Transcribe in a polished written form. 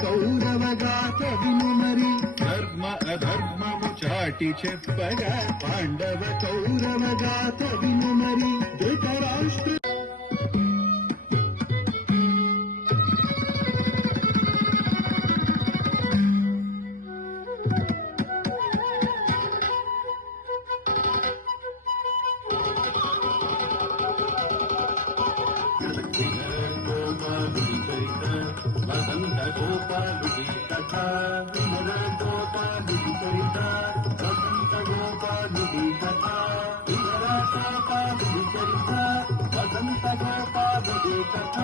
కౌరవగాథ వినుమరి ధర్మ అధర్మము చాటి చెప్పగా పాండవ కౌరవగాథ వినుమరి ధృతరాష్ట్ర వసంత గోపాలుడి కథ వినర గోపాలుడి చరిత వసంత గోపాలుడి కథ వినర గోపాలుడి చరిత వసంత గోపాలుడి కథ